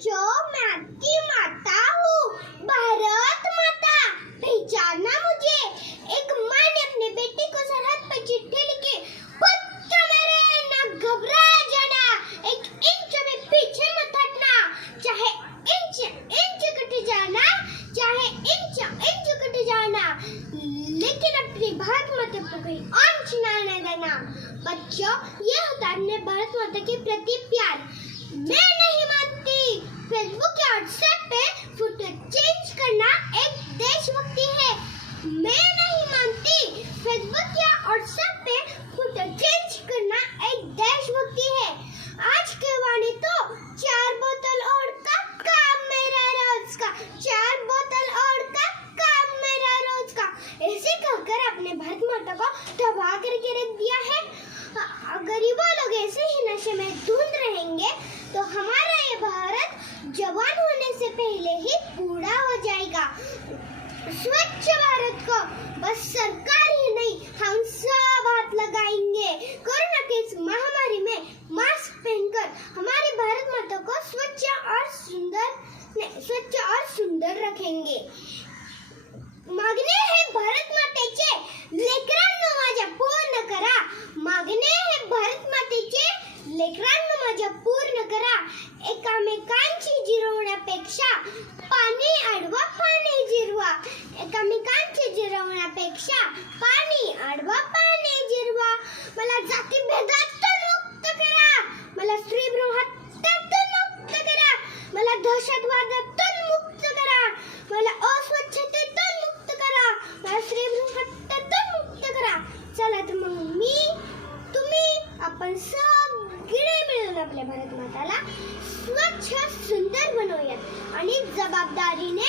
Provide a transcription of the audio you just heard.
बच्चों, मैं आपकी माता हूँ, भारत माता। पहचानना मुझे। एक माँ ने अपने बेटे को सरहद पर चिट्ठी लिखी, पुत्र मेरे न घबरा जाना, एक इंच भी पीछे मत हटना, चाहे इंच इंच कट जाना, चाहे इंच कट जाना, लेकिन अपनी भारत माता को कहीं अंश ना आने देना। बच्चों, ये होता है अपने भारत माता के प्रति प्यार। मैं नहीं मानती फेसबुक या व्हाट्सएप पे फोटो चेंज करना एक देशभक्ति है। मैं नहीं मानती फेसबुक या व्हाट्सएप पे फोटो चेंज करना एक देशभक्ति है। आज के वाणी तो 4 बोतल और का काम मेरा रोज का, 4 बोतल और का काम मेरा रोज का, ऐसे कहकर अपने भारत माता को दबा करके रख दिया है। गरीबों लोग ऐसे ही नशे में धुंध रहेंगे तो हमारा ये भारत जवान होने से पहले ही बूढ़ा हो जाएगा। स्वच्छ भारत को बस सरकार ही नहीं, हम सब हाथ लगाएंगे। कोरोना के इस महामारी में मास्क पहनकर हमारी भारत माता को स्वच्छ और सुंदर रखेंगे। मागणे है भारत मातेचे लेकरांनो माझ्या पूर्ण करा, मागणे है भारत मातेचे लेकरांनो माझ्या पूर्ण करा, एकामेकांची जिरवण्यापेक्षा पाणी अडवा पाणी जिरवा, एकामेकांची जिरवण्यापेक्षा पाणी अडवा पाणी जिरवा। मला जाती भेदातून मुक्त करा, मला स्त्री भ्रूण हत्यातून मुक्त करा, मला दहशतवादातून मुक्त करा, मला अस्वच्छतेतून मुक्त करा, मला स्त्री भ्रूण हत्यातून मुक्त करा। चला तर मग मी तुम्ही आपण सगळे मिळून आपल्या भारत माताला स्वच्छ सुंदर बनवूया आणि जबाबदारीने